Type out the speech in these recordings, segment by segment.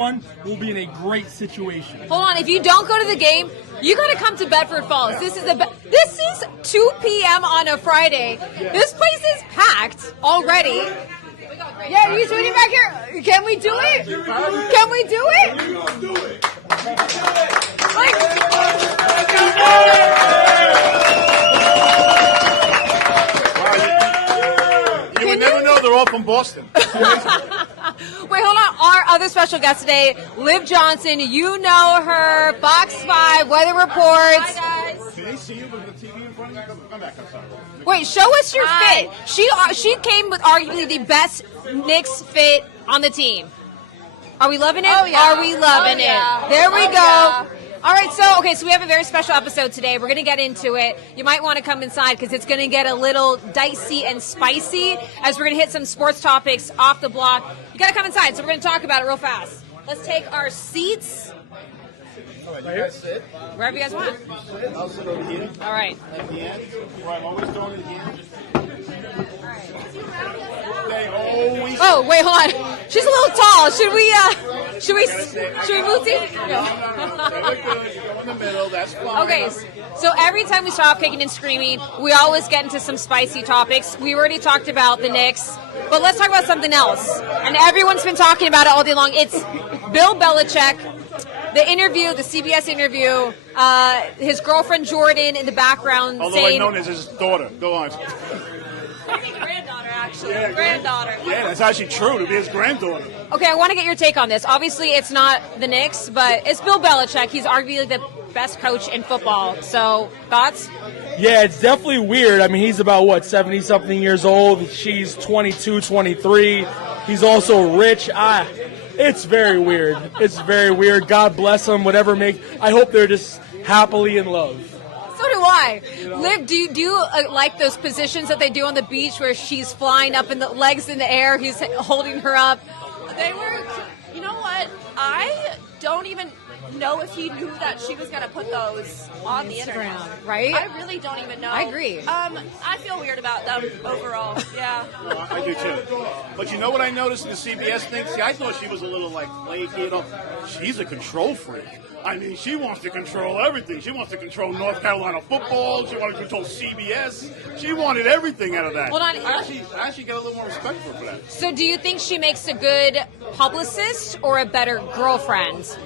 We'll be in a great situation. Hold on, if you don't go to the game, you got to come to Bedford Falls. This is 2 p.m. on a Friday. This place is packed already. Yeah, he's waiting back here. Can we do it? Can we do it? We're gonna do it. You would never know they're all from Boston. Wait, hold on. Our other special guest today, Liv Johnson. You know her, Fox 5, Weather Reports. Hi, guys. Can they see you with the TV in front of you? Come back, I'm sorry. Wait, show us your fit. She came with arguably the best Knicks fit on the team. Are we loving it? Oh, yeah. Are we loving yeah. it? There we go. Yeah. All right, so we have a very special episode today. We're going to get into it. You might want to come inside because it's going to get a little dicey and spicy as we're going to hit some sports topics off the block. You got to come inside, so we're going to talk about it real fast. Let's take our seats. You guys sit. Wherever you guys want. I'll sit over here. All right. At the end. Where I'm always going to the end. They always. Oh, wait, hold on. She's a little tall. Should we move seats? Go in the middle. That's fine. Okay, so every time we stop kicking and screaming, we always get into some spicy topics. We already talked about the Knicks, but let's talk about something else. And everyone's been talking about it all day long. It's Bill Belichick, the interview, the CBS interview, his girlfriend Jordan in the background Although saying... I'm known as his daughter. Go on. Granddaughter, actually. Yeah, Granddaughter. Yeah, that's actually true, to be his granddaughter. Okay, I want to get your take on this. Obviously, it's not the Knicks, but it's Bill Belichick. He's arguably the best coach in football. So, thoughts? Yeah, it's definitely weird. I mean, he's about, 70-something years old. She's 22, 23. He's also rich. It's very weird. It's very weird. God bless them. I hope they're just happily in love. So do I. Liv, do you like those positions that they do on the beach where she's flying up in the legs in the air, he's holding her up? They were, you know what? I don't even know if he knew that she was going to put those on the internet. Right? I really don't even know. I agree. I feel weird about them overall. Yeah. Well, I do too. But you know what I noticed in the CBS thing? See, I thought she was a little flaky. She's a control freak. I mean, she wants to control everything. She wants to control North Carolina football. She wanted to control CBS. She wanted everything out of that. Hold on. I actually got a little more respect for her for that. So do you think she makes a good publicist or a better girlfriend?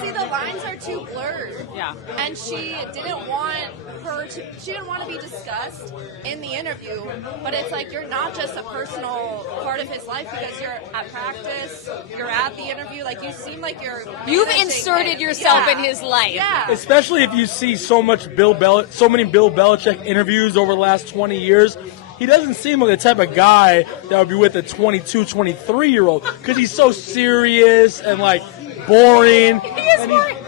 See, the lines are too blurred. Yeah. And she didn't want to be discussed in the interview, but it's like you're not just a personal part of his life because you're at practice, you're at the interview, like you seem like You've inserted yourself in his life. Yeah. Especially if you see so many Bill Belichick interviews over the last 20 years. He doesn't seem like the type of guy that would be with a 22, 23-year-old because he's so serious and boring.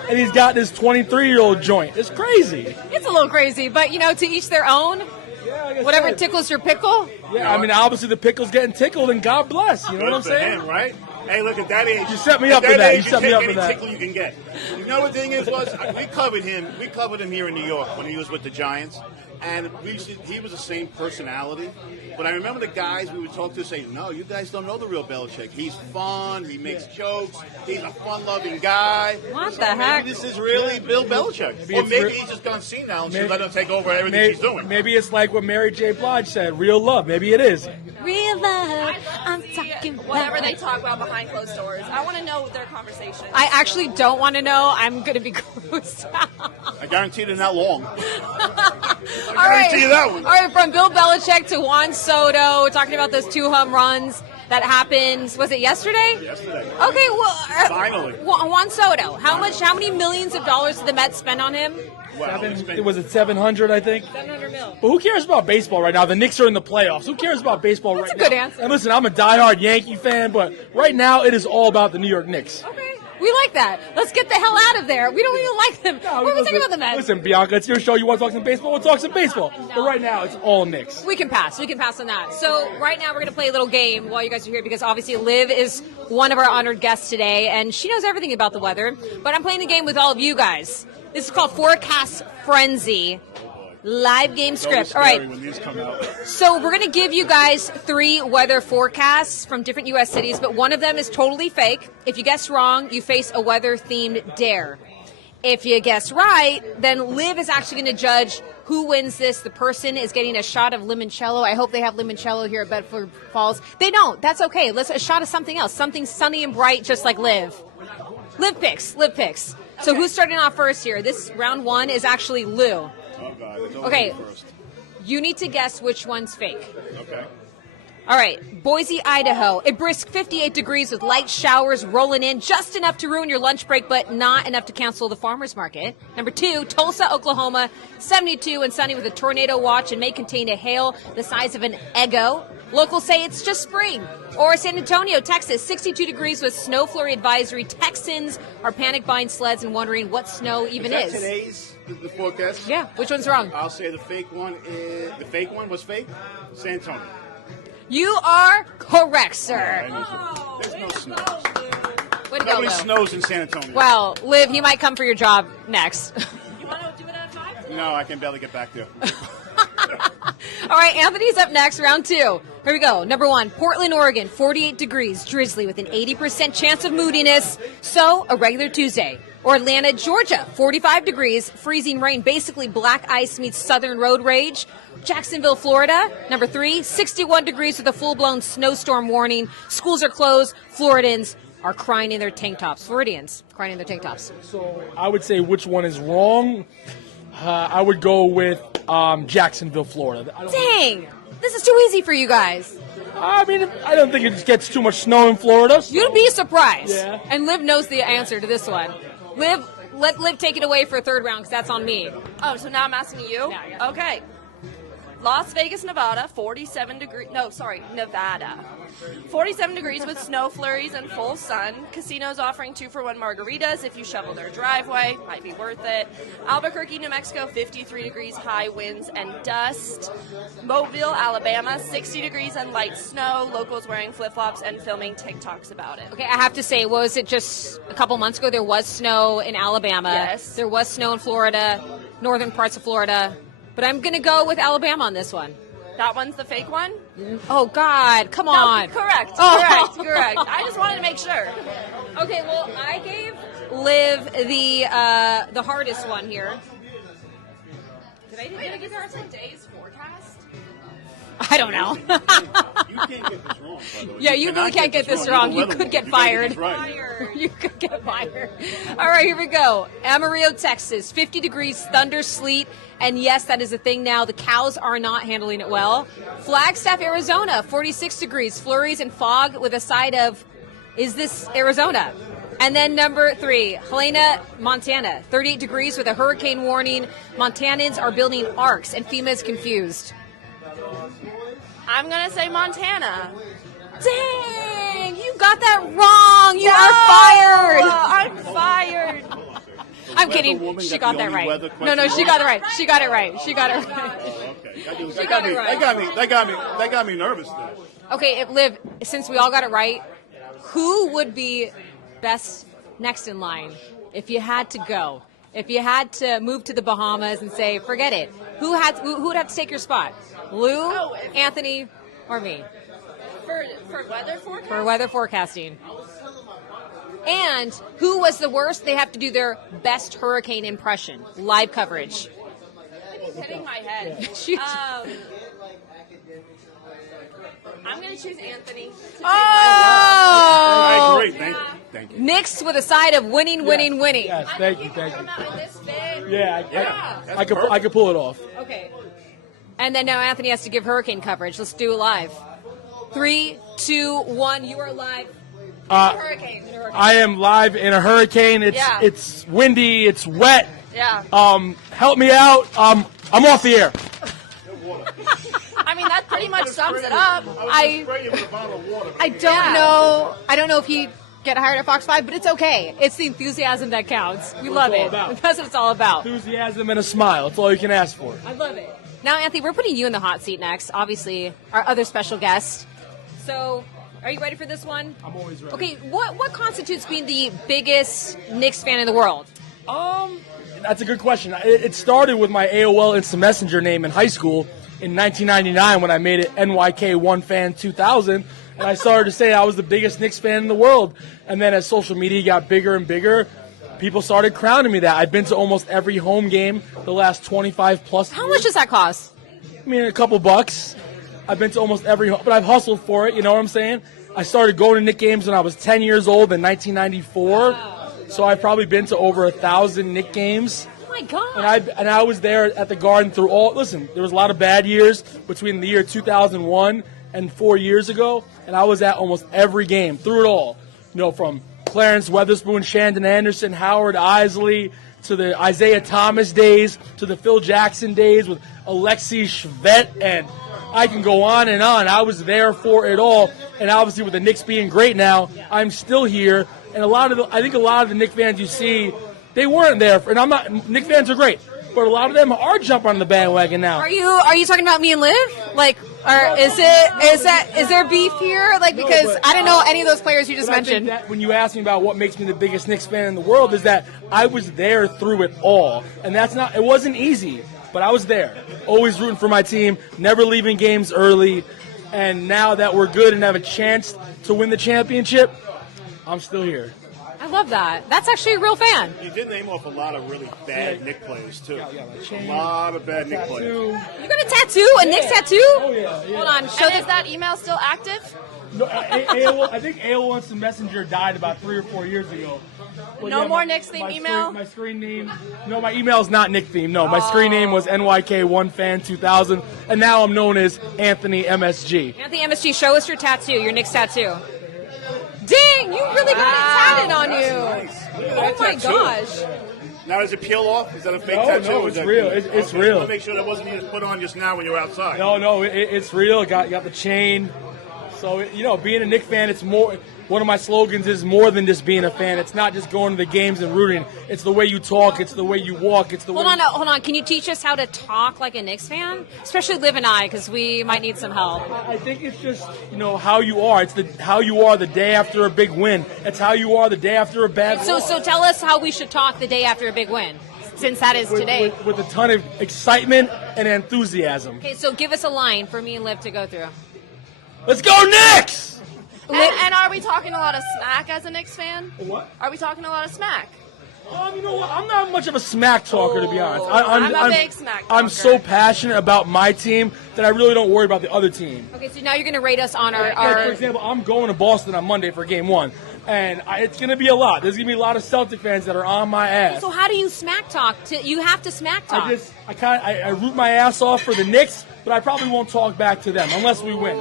And he's got this 23-year-old joint. It's crazy. It's a little crazy, but to each their own. Yeah, like whatever tickles your pickle. Yeah, I mean, obviously the pickle's getting tickled, and God bless. You know what I'm saying? Him, right? Hey, look, at that age. You set me up for that. You set me up for any that. tickle you can get. You know what the thing is we covered him. We covered him here in New York when he was with the Giants. And he was the same personality. But I remember the guys we would talk to say, no, you guys don't know the real Belichick. He's fun. He makes jokes. He's a fun-loving guy. What the heck? Maybe this is really Bill Belichick. Maybe he's just gone senile and should let him take over everything he's doing. Maybe it's like what Mary J. Blige said, real love. Maybe it is. Real love. I'm talking whatever they talk about behind closed doors. I want to know their conversations. I actually don't want to know. I'm going to be grossed out. I guarantee they're not long. All right. You that one. All right, from Bill Belichick to Juan Soto, talking about those 2 home runs that happened. Was it yesterday? Yesterday. Okay, well, finally. Juan Soto. How many millions of dollars did the Mets spend on him? Was it 700? I think. 700 mil. But who cares about baseball right now? The Knicks are in the playoffs. Who cares about baseball right now? That's a good answer. And listen, I'm a diehard Yankee fan, but right now it is all about the New York Knicks. Okay. We like that. Let's get the hell out of there. We don't even like them. No, what are we talking about the Mets? Listen, Bianca, it's your show. You want to talk some baseball? We'll talk some baseball. But right now, it's all Knicks. We can pass. We can pass on that. So right now we're going to play a little game while you guys are here because obviously Liv is one of our honored guests today, and she knows everything about the weather. But I'm playing the game with all of you guys. This is called Forecast Frenzy. Live game script. So All right. when these come out. So we're going to give you guys 3 weather forecasts from different U.S. cities, but one of them is totally fake. If you guess wrong, you face a weather-themed dare. If you guess right, then Liv is actually going to judge who wins this. The person is getting a shot of limoncello. I hope they have limoncello here at Bedford Falls. They don't. That's okay. Let's a shot of something else, something sunny and bright, just like Liv. Liv picks. So Okay. who's starting off first here? This round 1 is actually Lou. Oh, God. It's always Okay. First. You need to guess which one's fake. Okay. All right, Boise, Idaho. A brisk 58 degrees with light showers rolling in, just enough to ruin your lunch break, but not enough to cancel the farmer's market. Number 2, Tulsa, Oklahoma. 72 and sunny with a tornado watch and may contain a hail the size of an Eggo. Locals say it's just spring. Or San Antonio, Texas. 62 degrees with snow flurry advisory. Texans are panic buying sleds and wondering what snow even Is is. that today's the forecast? Yeah, which one's wrong? I'll say the fake one was fake. San Antonio. You are correct, sir. There's no snow. Way to go, Nobody Lou. snows in San Antonio. Well, Liv, he might come for your job next. You want to do it out of 5? No, I can barely get back there. All right, Anthony's up next, round 2. Here we go. Number 1, Portland, Oregon, 48 degrees, drizzly with an 80% chance of moodiness, so a regular Tuesday. Or Atlanta, Georgia, 45 degrees, freezing rain, basically black ice meets southern road rage. Jacksonville, Florida, number 3, 61 degrees with a full-blown snowstorm warning. Schools are closed. Floridians are crying in their tank tops. Floridians crying in their tank tops. So I would say which one is wrong. I would go with Jacksonville, Florida. Dang, this is too easy for you guys. I mean, I don't think it gets too much snow in Florida. so- You'd be surprised. Yeah. And Liv knows the answer to this one. Liv, let Liv take it away for a third round because that's on me. Oh, so now I'm asking you? Yeah, yeah. Okay. Las Vegas, Nevada, 47 degrees. No, sorry, Nevada. 47 degrees with snow flurries and full sun. Casinos offering 2-for-1 margaritas if you shovel their driveway. Might be worth it. Albuquerque, New Mexico, 53 degrees, high winds and dust. Mobile, Alabama, 60 degrees and light snow. Locals wearing flip-flops and filming TikToks about it. Okay, I have to say, was it just a couple months ago? There was snow in Alabama. Yes. There was snow in Florida, northern parts of Florida. But I'm going to go with Alabama on this one. That one's the fake one? Oh, God, come on. No, correct. Oh. Correct. I just wanted to make sure. Okay, well, I gave Liv the hardest one here. Did I give her Today's forecast? I don't know. You can't get this wrong, by the way. Yeah, you really cannot can't get this wrong. You could get fired. Right. You could get fired. All right, here we go. Amarillo, Texas, 50 degrees, thunder, sleet, and yes, that is a thing now. The cows are not handling it well. Flagstaff, Arizona, 46 degrees, flurries and fog with a side of, is this Arizona? And then number 3, Helena, Montana, 38 degrees with a hurricane warning. Montanans are building arcs, and FEMA is confused. I'm going to say Montana. Dang, you got that wrong. You are fired. I'm fired. I'm weather kidding. woman She got got the that only weather right. question No, she wrong? got it right. She got it right. She got it right. Okay. She got it right. That got me nervous there. Okay, Liv, since we all got it right, who would be best next in line if you had to go? If you had to move to the Bahamas and say, forget it, who would have to take your spot? Lou, Anthony, or me? For weather forecast? For weather forecasting. And who was the worst? They have to do their best hurricane impression. Live coverage. It's hitting my head. She- I'm going to choose Anthony. Oh! I agree. Thank you. Knicks with a side of winning. Yes, thank you. Come out in this fit. Yeah, That's I could perfect. pull it off. Okay. And then now Anthony has to give hurricane coverage. Let's do it live. 3, 2, 1. You are live. Hurricane. I am live in a hurricane. Yeah. It's windy. It's wet. Yeah. Help me out. I'm off the air. I mean, that pretty much sums it up. I don't know if he get hired at Fox 5, but it's okay. It's the enthusiasm that counts. We love all it. about. That's what it's all about. Enthusiasm and a smile. That's all you can ask for. I love it. Now, Anthony, we're putting you in the hot seat next. Obviously, our other special guest. So, are you ready for this one? I'm always ready. Okay, what constitutes being the biggest Knicks fan in the world? That's a good question. It started with my AOL Instant Messenger name in high school in 1999 when I made it NYK1Fan2000, and I started to say I was the biggest Knicks fan in the world. And then as social media got bigger and bigger, people started crowning me that. I've been to almost every home game the last 25 plus years. How much does that cost? I mean, a couple bucks. I've been to almost every home, but I've hustled for it, you know what I'm saying? I started going to Knicks games when I was 10 years old in 1994. Wow. So I've probably been to over 1,000 Knicks games. Oh my God. And I was there at the Garden through all. Listen, there was a lot of bad years between the year 2001 and 4 years ago, and I was at almost every game through it all. You know, from Clarence Weatherspoon, Shandon Anderson, Howard Isley, to the Isaiah Thomas days, to the Phil Jackson days with Alexei Shvet, and I can go on and on. I was there for it all, and obviously with the Knicks being great now, I'm still here. And I think a lot of the Knicks fans you see, they weren't there. And I'm not. Knicks fans are great, but a lot of them are jumping on the bandwagon now. Are you talking about me and Liv? Like, or is there beef here? Like, because I don't know any of those players you just mentioned. I think that when you ask me about what makes me the biggest Knicks fan in the world, is that I was there through it all, and it wasn't easy, but I was there, always rooting for my team, never leaving games early, and now that we're good and have a chance to win the championship, I'm still here. I love that. That's actually a real fan. You did name off a lot of really bad Knicks players, too. Yeah, like chain, a lot of bad Knicks players. You got a tattoo? A Knicks tattoo? Oh, yeah. Hold on. And is that email still active? No, AOL, I think AOL Instant Messenger died about 3 or 4 years ago. But No more Knicks theme email? My screen name. No, my email is not Knicks theme. No, my screen name was NYK1Fan2000, and now I'm known as Anthony MSG. Anthony MSG, show us your tattoo, your Knicks tattoo. Dang, you really got it tatted on you. Nice. Look at Oh that my tattoo. gosh. Now, does it peel off? Is that a fake No, tattoo? no, Or it's is that real. It's okay, real. I want to make sure that wasn't even put on just now when you were outside. No, it's real. Got the chain. So, being a Knicks fan, it's more. One of my slogans is more than just being a fan. It's not just going to the games and rooting. It's the way you talk. It's the way you walk. It's the way. Hold on. Can you teach us how to talk like a Knicks fan? Especially Liv and I, because we might need some help. I think it's just how you are. It's how you are the day after a big win. It's how you are the day after a bad loss. So tell us how we should talk the day after a big win, since that is today. With a ton of excitement and enthusiasm. Okay, so give us a line for me and Liv to go through. Let's go Knicks! And are we talking a lot of smack as a Knicks fan? What? Are we talking a lot of smack? You know what? I'm not much of a smack talker, to be honest. I'm a big smack talker. I'm so passionate about my team that I really don't worry about the other team. Okay, so now you're going to rate us on our... For example, I'm going to Boston on Monday for Game 1, and it's going to be a lot. There's going to be a lot of Celtic fans that are on my ass. So how do you smack talk? You have to smack talk. I root my ass off for the Knicks, but I probably won't talk back to them unless we win.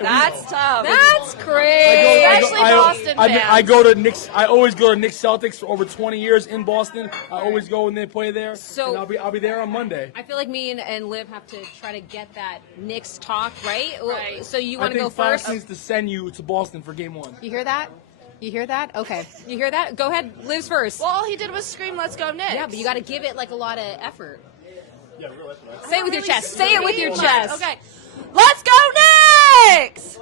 That's tough. That's crazy. Especially Boston fans. I go to Knicks. I always go to Knicks-Celtics for over 20 years in Boston. I always go when they play there. So and I'll be there on Monday. I feel like me and Liv have to try to get that Knicks talk right. Right. So you want to go Fox first? needs to send you to Boston for Game 1. You hear that? You hear that? Okay. You hear that? Go ahead. Liv's first. Well, all he did was scream, "Let's go Knicks." Yeah, but you got to give it like a lot of effort. Yeah, real, that's right. Say it with your chest. Say it with your chest. Okay. Let's go Knicks!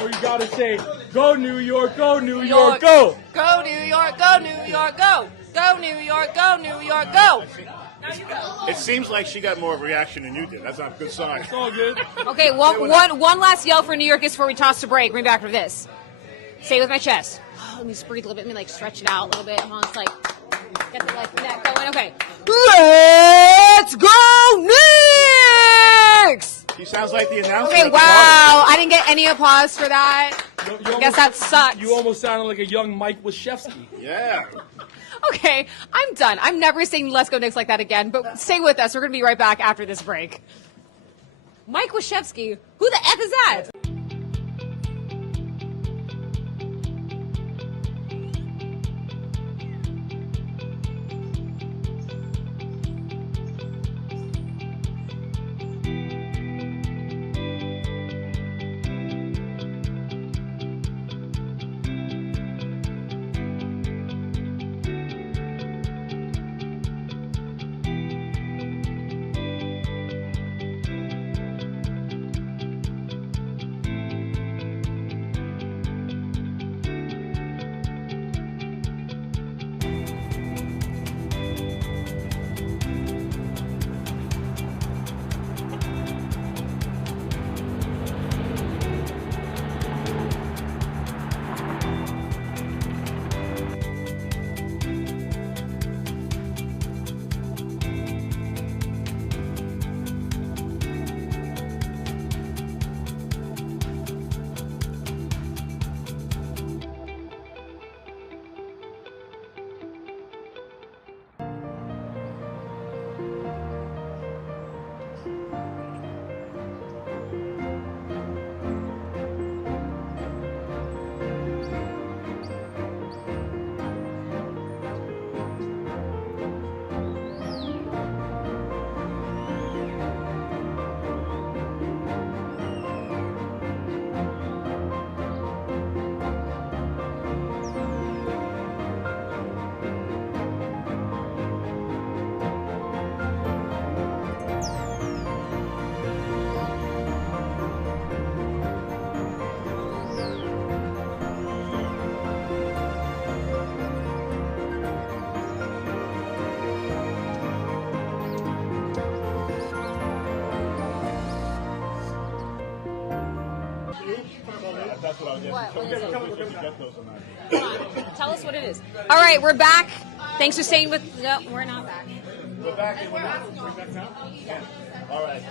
Or you gotta say, go New York, go New York, go! Go New York, go New York, go! Go New York, go New York, go! It seems like she got more of a reaction than you did. That's not a good sign. It's all good. Okay, one last yell for New Yorkers before we toss to break. Bring back for this. Say it with my chest. Let me just breathe a little bit. Let me like stretch it out a little bit. It's like get the like that going. Okay. Let's go Knicks! He sounds like the announcer. Okay, at the wow. I didn't get any applause for that. I guess that sucks. You almost sounded like a young Mike Wachowski. party. Yeah. Okay, I'm done. I'm never saying Let's Go Knicks like that again, but stay with us. We're going to be right back after this break. Mike Wachowski, who the F is that? That's what I was asking. What? So What is it? come on, get those or not. Come on. Tell us what it is. All right, we're back. Thanks for staying with. No, we're not back. We're back and we're back now? Yeah. All right.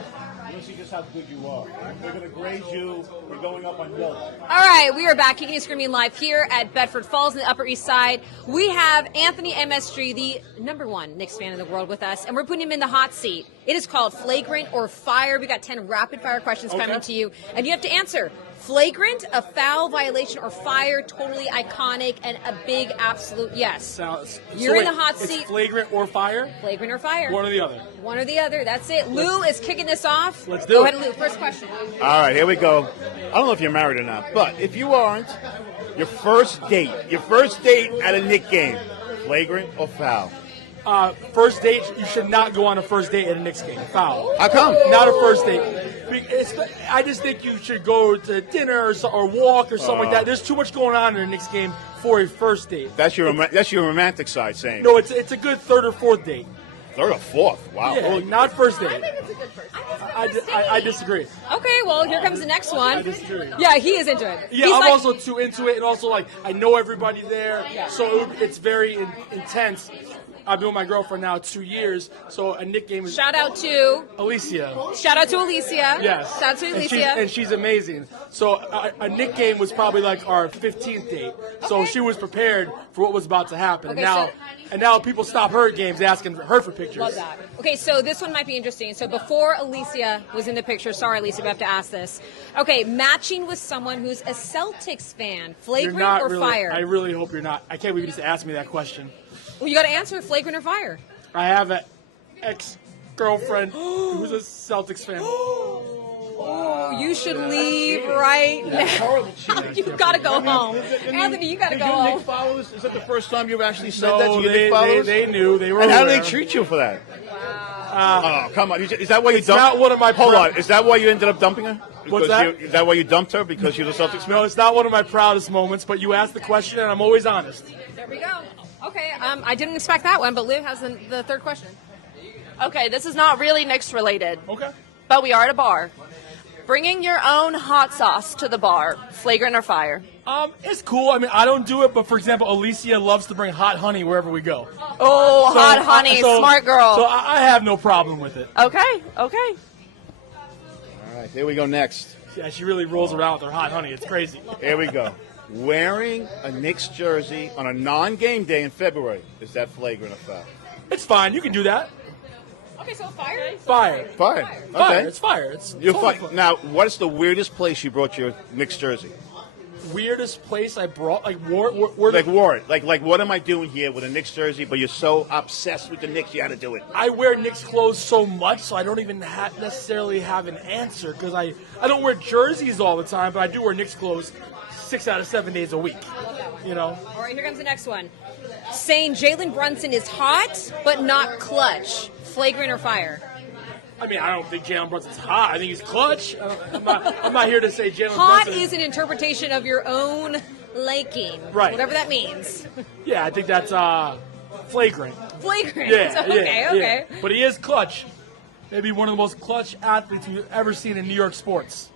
We'll see just how good you are. We're going to grade you. We're going up on Yelp. All right, we are back, kicking and screaming live here at Bedford Falls in the Upper East Side. We have Anthony MSG, the #1 Knicks fan in the world, with us, and we're putting him in the hot seat. It is called Flagrant or Fire. We got 10 rapid-fire questions coming to you, and you have to answer. Flagrant, a foul violation, or fire, totally iconic, and a big absolute yes. You're in the hot seat. It's flagrant or fire? Flagrant or fire. One or the other. One or the other. That's it. Lou is kicking this off. Let's do Go it. ahead, Lou. First question. All right, here we go. I don't know if you're married or not, but if you aren't, your first date at a Knicks game, flagrant or foul? First date, you should not go on a first date at a Knicks game. Foul. How come? Not a first date. I just think you should go to dinner or walk or something like that. There's too much going on in a Knicks game for a first date. That's your romantic side saying. No, it's a good third or fourth date. Third or fourth? Wow. Yeah, not first date. I think it's a good first. I disagree. Okay, well, here comes the next one. I disagree. Yeah, he is into it. Yeah, He's I'm like, also too into it, and also like I know everybody there, so it's very intense. I've been with my girlfriend now 2 years, so a Knicks game is Shout out to Alicia. Alicia. Yes. Shout out to Alicia. And she's amazing. So a Knicks game was probably like our 15th date. So she was prepared for what was about to happen. Okay, and now people stop her at games asking her for pictures. Love that. Okay, so this one might be interesting. So before Alicia was in the picture, sorry, Alicia, we have to ask this. Okay, matching with someone who's a Celtics fan, You're flagrant not or really, fire? I really hope you're not. I can't believe you just asked me that question. Well, you got to answer flagrant or fire. I have an ex-girlfriend who's a Celtics fan. Oh, you should leave right now. You've got to go home. Anthony, you got to go Your home. Knicks followers? Is that the first time you've actually said No, that to your Knicks followers? they knew. They were And how do aware. they treat you for that? Oh, come on. Is that why you It's dumped? not one of my Hold pri- on. Is that why you ended up dumping her? What's that? Is that why you dumped her? Because you're the Celtics fan? No, it's not one of my proudest moments, but you asked the question, and I'm always honest. There we go. Okay, I didn't expect that one, but Liv has the third question. Okay, this is not really Knicks related, Okay. but we are at a bar. Bringing your own hot sauce to the bar, flagrant or fire? It's cool. I mean, I don't do it, but for example, Alicia loves to bring hot honey wherever we go. Oh, So, hot honey, smart girl. So I have no problem with it. Okay. All right, here we go next. Yeah, she really rolls around with her hot honey. It's crazy. Here we go. Wearing a Knicks jersey on a non-game day in February. Is that flagrant or foul? It's fine. You can do that. Okay, so fire. Fire. Fire. Fire. Okay. It's fire. It's You're totally fine. fine. Now, what is the weirdest place you brought your Knicks jersey? Weirdest place I brought, like, wore I wear Knicks clothes so much, so I don't even necessarily have an answer, because I don't wear jerseys all the time, but I do wear Knicks clothes 6 out of 7 days a week. You know? All right, here comes the next one. Saying Jalen Brunson is hot, but not clutch. Flagrant or fire? I mean, I don't think Jalen Brunson's hot. I think he's clutch. I'm not here to say Jalen Hot Brunson. is an interpretation of your own liking. Right. Whatever that means. Yeah, I think that's flagrant. Flagrant. Yeah, Okay. yeah. But he is clutch. Maybe one of the most clutch athletes we've ever seen in New York sports.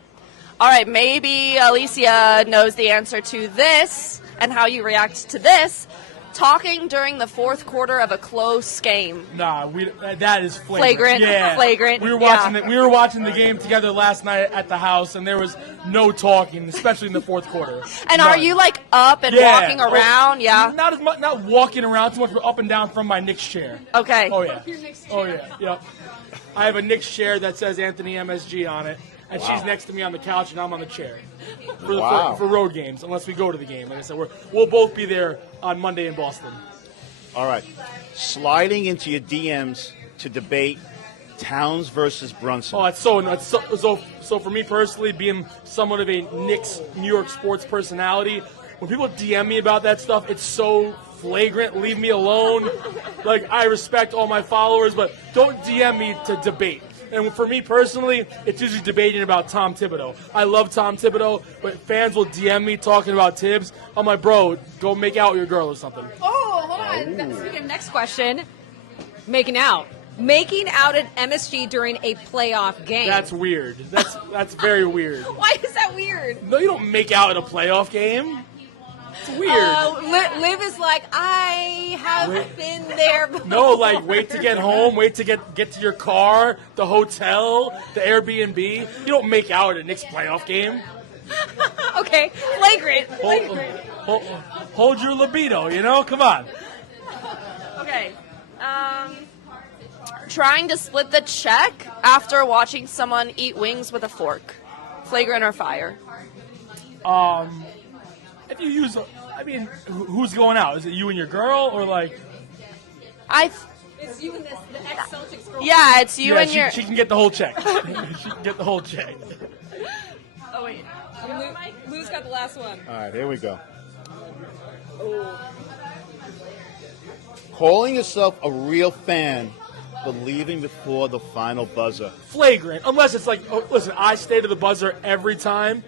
All right, maybe Alicia knows the answer to this and how you react to this. Talking during the fourth quarter of a close game. Nah, that is flagrant. Yeah. Flagrant. We were watching the game together last night at the house, and there was no talking, especially in the fourth quarter. And None. are you like up and walking around? Yeah. Not as much. Not walking around too much, but up and down from my Knicks chair. Okay. Oh yeah. Oh yeah. Yep. I have a Knicks chair that says Anthony MSG on it, and she's next to me on the couch, and I'm on the chair for road games, unless we go to the game. Like I said, we'll both be there on Monday in Boston. All right. Sliding into your DMs to debate Towns versus Brunson. Oh, it's so for me personally, being somewhat of a Knicks New York sports personality, when people DM me about that stuff, it's so flagrant. Leave me alone. Like, I respect all my followers, but don't DM me to debate. And for me personally, it's usually debating about Tom Thibodeau. I love Tom Thibodeau, but fans will DM me talking about Tibbs. I'm like, bro, go make out with your girl or something. Oh, hold on. Speaking of next question, making out. Making out at MSG during a playoff game. That's weird. That's very weird. Why is that weird? No, you don't make out in a playoff game. It's weird. Liv is like, I have been there before. No, like wait to get home, wait to get to your car, the hotel, the Airbnb. You don't make out at a Knicks playoff game. Okay, flagrant. Hold your libido, you know? Come on. Okay. Trying to split the check after watching someone eat wings with a fork. Flagrant or fire? If you use, who's going out? Is it you and your girl, or like? It's you and the ex-Celtics girl. Yeah, it's you and your. She can get the whole check. She can get the whole check. Oh wait. Lou's got the last one. All right, here we go. Calling yourself a real fan, but leaving before the final buzzer. Flagrant, unless it's like, listen, I stay to the buzzer every time.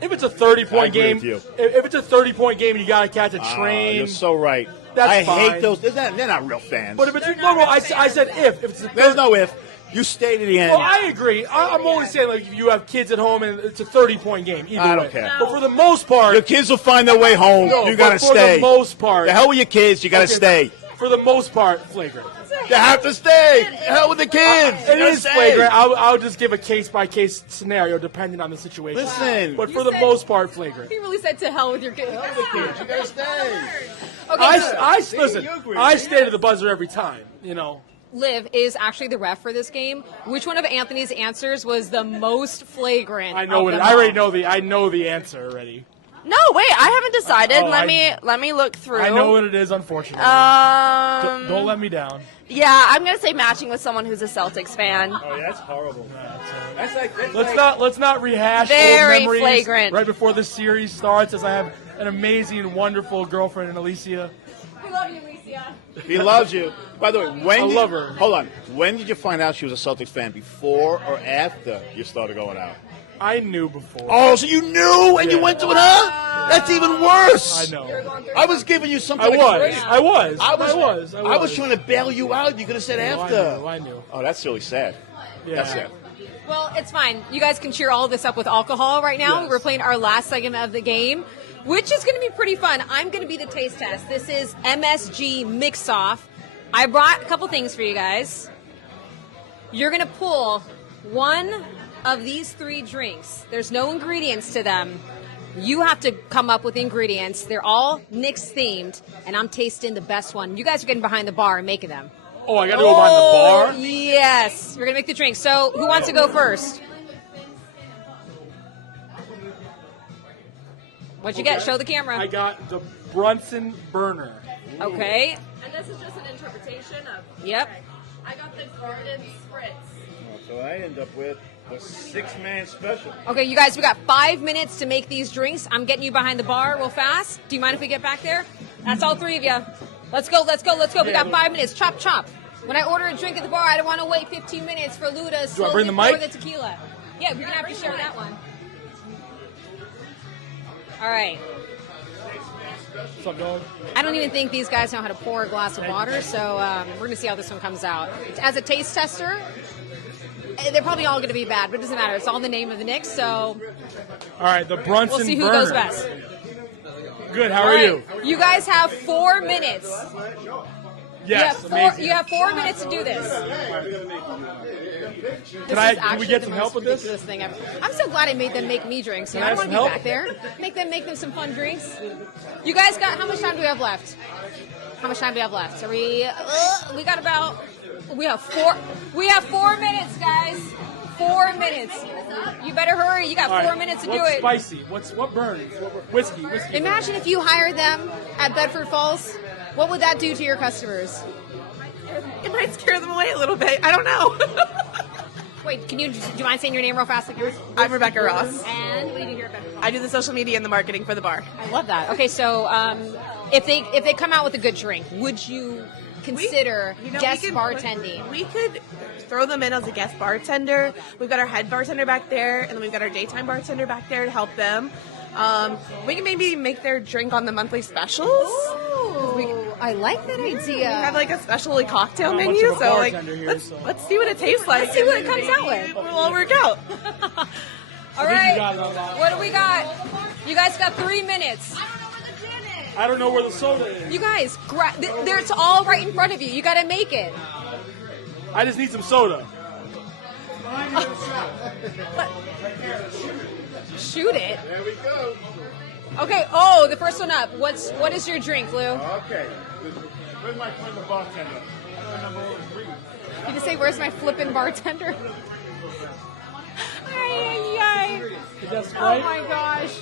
If it's a 30-point game, if it's a 30-point game and you got to catch a train, You're so right. That's fine. Hate those. They're not real fans. But if it's I said if it's a There's no if. You stay to the end. Well, I agree. I'm always saying, like, if you have kids at home and it's a 30-point game, either I don't way. care. But for the most part, Your kids will find their way home. No, You got to but for stay. the most part, The hell with your kids. You got to stay. For the most part, flagrant. You have to stay. The hell with the kids. It You is gotta flagrant. stay. I'll just give a case-by-case scenario depending on the situation. Listen. But for the most part, flagrant. He really said to hell with your kids. You got to stay. Okay, Listen, you agree. I stay to the buzzer every time, you know. Liv is actually the ref for this game. Which one of Anthony's answers was the most flagrant? I know of it. them I already all? know I know the answer already. No, wait. I haven't decided. Oh, Let me look through. I know what it is, unfortunately. Don't let me down. Yeah, I'm gonna say matching with someone who's a Celtics fan. Oh, yeah, that's horrible. That's Let's not rehash Very old memories flagrant. right before this series starts, as I have an amazing, wonderful girlfriend in Alicia. We love you, Alicia. He loves you. By the way, love her. Hold on. When did you find out she was a Celtics fan? Before or after you started going out? I knew before. Oh, so you knew and you Yeah. went to it, huh? That's even worse. I know. I was giving you something. I like was. crazy. I was trying to bail you out. You could have said after. I knew. Oh, that's really sad. Yeah. That's sad. Well, it's fine. You guys can cheer all of this up with alcohol right now. Yes. We're playing our last segment of the game, which is going to be pretty fun. I'm going to be the taste test. This is MSG Mix-Off. I brought a couple things for you guys. You're going to pull one of these three drinks. There's no ingredients to them. You have to come up with ingredients. They're all Knicks themed, and I'm tasting the best one. You guys are getting behind the bar and making them. Oh, I got to go behind the bar? Yes. We're going to make the drink. So who wants to go first? What'd you get? Show the camera. I got the Brunson Burner. Okay. And this is just an interpretation of. Yep. I got the garden spritz. So I end up with the 6-man special. Okay, you guys, we got 5 minutes to make these drinks. I'm getting you behind the bar real fast. Do you mind if we get back there? That's all three of you. Let's go. We got 5 minutes. Chop, chop. When I order a drink at the bar, I don't want to wait 15 minutes for Lou to slowly bring the pour mic? the tequila. Yeah, we're going to have to share that one. All right. What's up, dog? I don't even think these guys know how to pour a glass of water, so we're going to see how this one comes out. As a taste tester, they're probably all going to be bad, but it doesn't matter. It's all in the name of the Knicks, so All right, the Brunson we'll see who Burner. goes best. Good. How All are right. you? You guys have 4 minutes. Yes, you amazing. have 4 minutes to do this. Can we get some help with this? Thing ever. I'm so glad I made them make me drinks. You know, I Can don't I want have to be some back there. Make them some fun drinks. You guys got, how much time do we have left? How much time do we have left? Are we got about, we have 4 minutes, guys. 4 minutes. You better hurry. You got All 4 right, minutes to do what's it. spicy? What burns? Whiskey. Imagine if you hired them at Bedford Falls. What would that do to your customers? It might scare them away a little bit. I don't know. Wait, do you mind saying your name real fast? Like yours? I'm Rebecca Ross. And what do you do here at Bedford Falls? I do the social media and the marketing for the bar. I love that. Okay, so if they come out with a good drink, would you consider guest bartending? We could throw them in as a guest bartender. We've got our head bartender back there, and then we've got our daytime bartender back there to help them. We can maybe make their drink on the monthly specials. I like that idea. We have like a special cocktail Not much menu, of a so like bartender here, let's so. let's see what it tastes like. Let's see what it and comes maybe out with. We'll all work out. All right. What do we got? You guys got 3 minutes. I don't know where the soda is. You guys, it's all right in front of you. You got to make it. I just need some soda. Shoot it. There we go. Okay. The first one up. What is your drink, Lou? Okay. Where's my friend the bartender? I don't remember all the ingredients. Did you say, where's my flippin' bartender? Ay. Is that Oh Sprite? my gosh.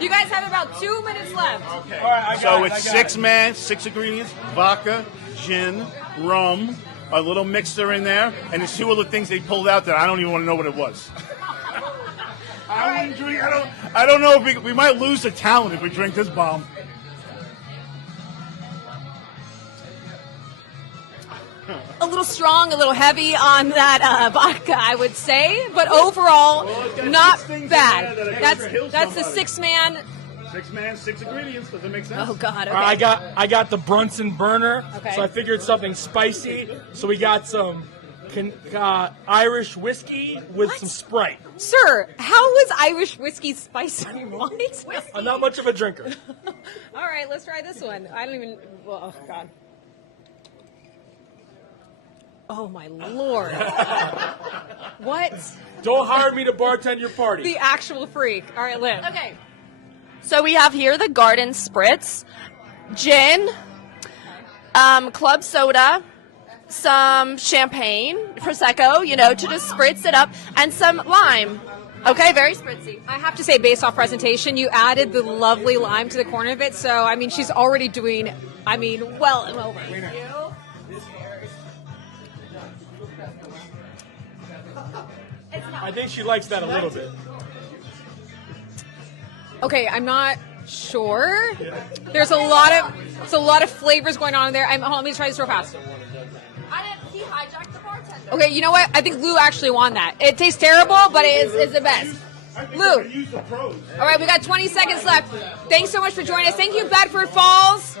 You guys have about 2 minutes left. Okay. All right, I got So it, it's I got 6 ingredients: vodka, gin, rum, a little mixer in there, and there's 2 other things they pulled out that I don't even want to know what it was. I wouldn't drink. I don't know if we might lose the talent if we drink this bomb. A little strong, a little heavy on that vodka, I would say. But overall, it's got not 6 things in bad. there that I could kill That's the somebody. 6-man. 6 man, 6 ingredients. Does that make sense? Oh, God. Okay. I got the Brunson burner, Okay. so I figured something spicy. So we got some Irish whiskey with some Sprite. Sir, how is Irish whiskey spicy? What? I'm not much of a drinker. All right, let's try this one. I don't even. Oh, God. Oh, my Lord. What? Don't hire me to bartend your party. The actual freak. All right, Lynn. Okay. So we have here the garden spritz, gin, club soda, some champagne, prosecco, to just spritz it up, and some lime. Okay, very spritzy. I have to say, based off presentation, you added the lovely lime to the corner of it. So, I mean, she's already doing, well and over. I think she likes that a little bit. Okay, I'm not sure. There's a lot of flavors going on in there. Hold on, let me try this real fast. He hijacked the bartender. Okay, you know what? I think Lou actually won that. It tastes terrible, but it's the best. Lou. Use the pros. All right, we got 20 seconds left. Thanks so much for joining us. Thank you, Bedford Falls.